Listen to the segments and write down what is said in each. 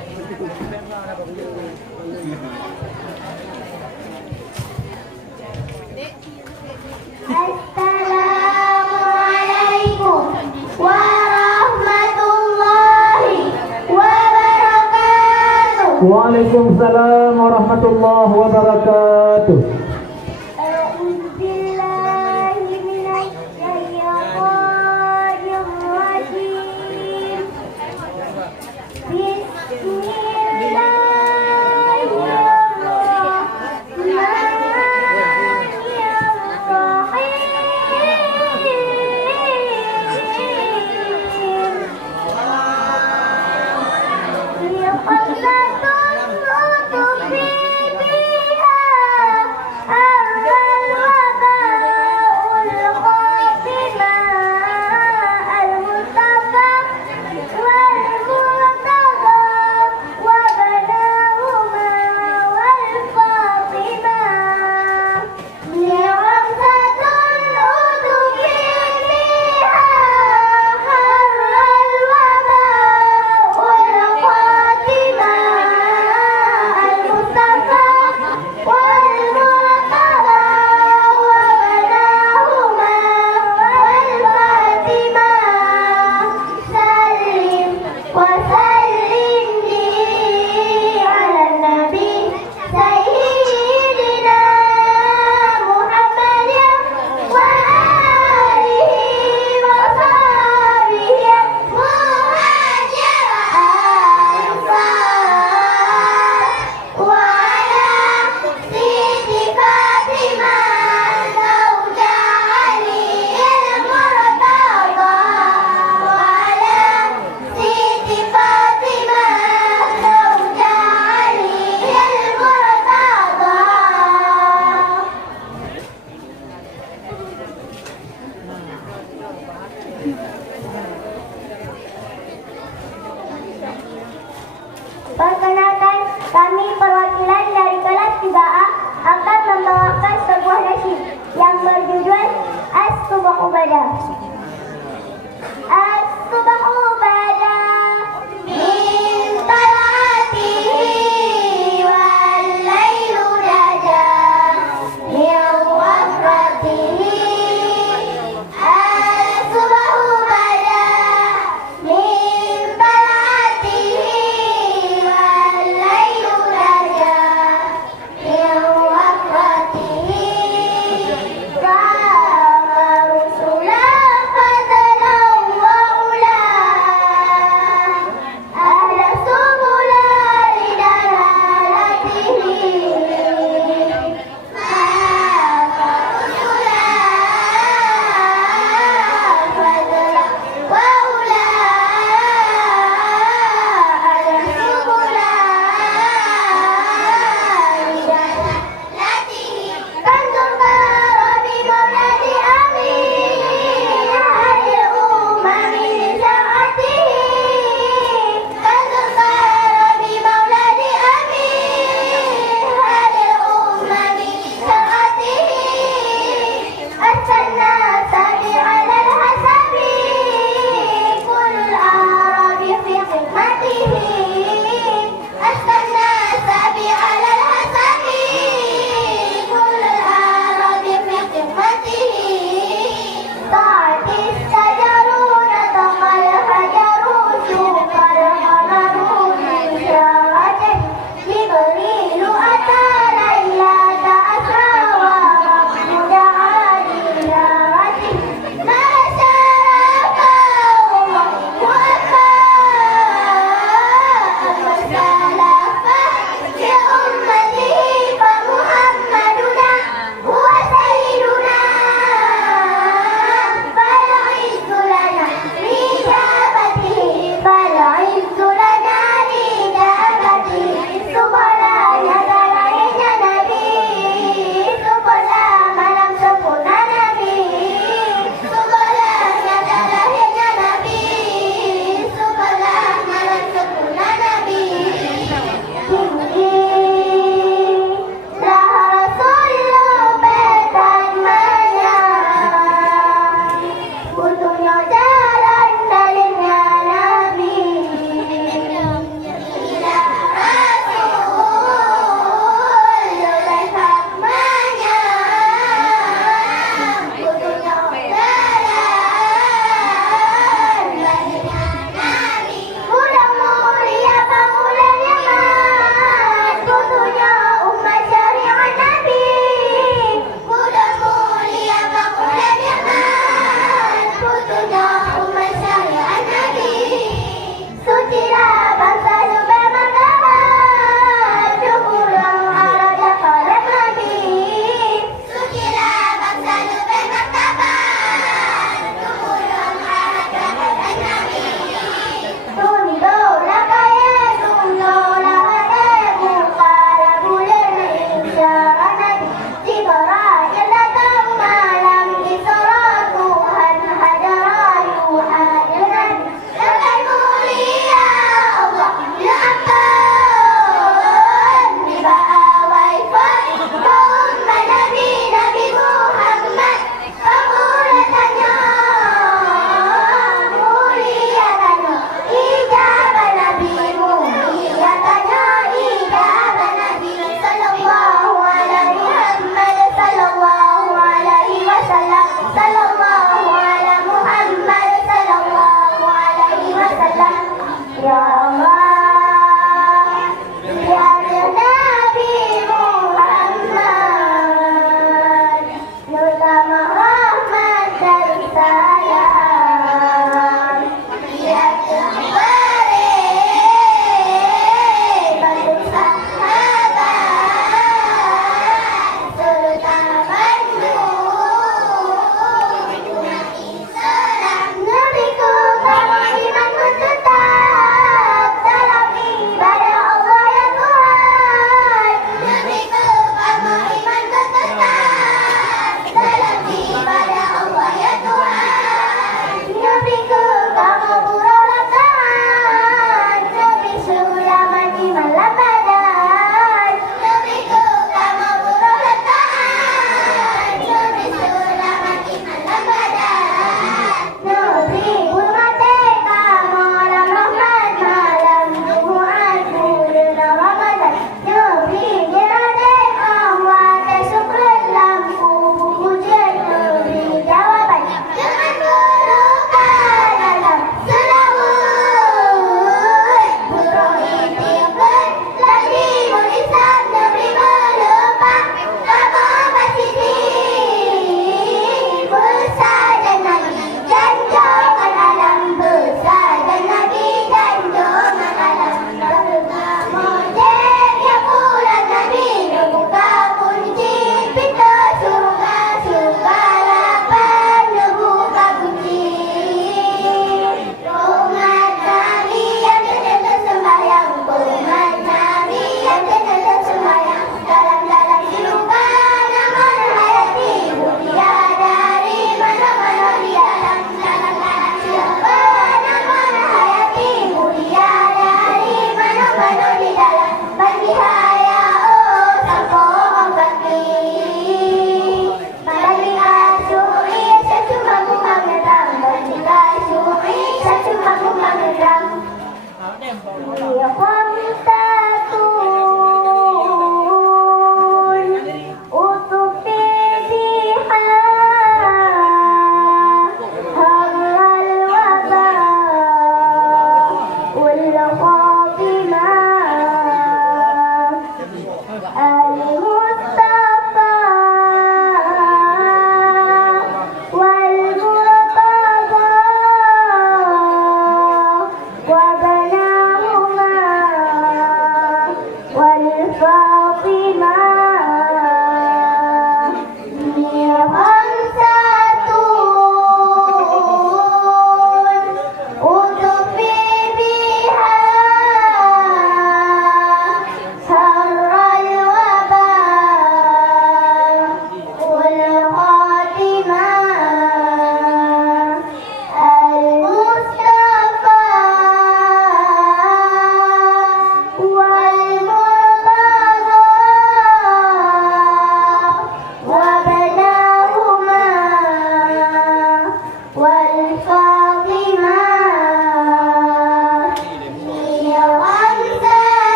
Assalamualaikum warahmatullahi wabarakatuh. Waalaikumsalam warahmatullahi wabarakatuh. Perkenalkan, kami perwakilan dari kelas 3A akan membawakan sebuah nasyid yang berjudul As-Subahu Bada. As-Subahu Bada min talatihi wal lailu nada min wafratihi. As-Subahu Bada min talatihi wal lailu nada min wafratihi. Sama rusula fadala wa ula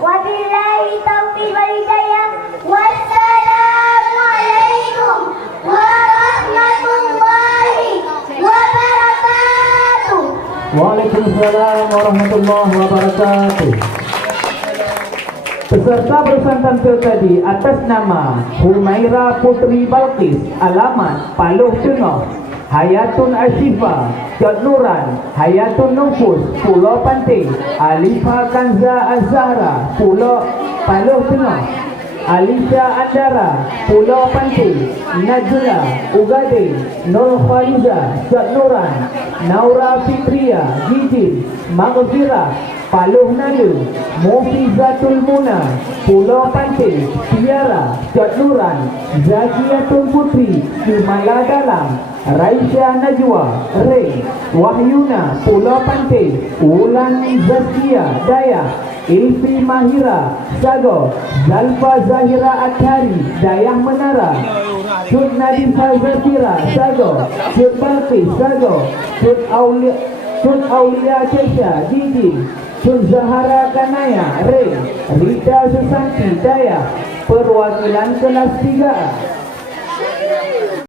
Wabillahi taufiq wal hidayah. Wassalamualaikum warahmatullahi wabarakatuh. Waalaikumsalam warahmatullahi wabarakatuh. Peserta berurusan tampil tadi atas nama Humaira Putri Balqis, alamat Paloh Tengah, Hayatun Ashifa, Jod Nuran, Hayatun Nufus, Pulau Panting, Alifa Kanza Az-Zahra, Pulau Paloh Tengah, Alisha Andara, Pulau Panting, Najla Ugade, Nur Khaliza, Jod Nuran, Naura Fitria, Gijin, Maghfirah, Paloh Nalu, Mufizatul Muna, Pulau Panting, Tiara, Jod Nuran, Zakiatul Putri, Himala Dalam, Raisya Najwa, Ray, Wahyuna, Pulau Panting, Ulan Zakia, Daya, Ilfi Mahira, Sago, Zalfa Zahira Akhari, Dayah Menara, Cud Nadifa Zafira, Sago, Cud Balqis, Sago, Cud Aulia Kesha, Gigi, Cud Zahara Kanaya, Ray, Rita Susanti, Daya, perwakilan kelas 3.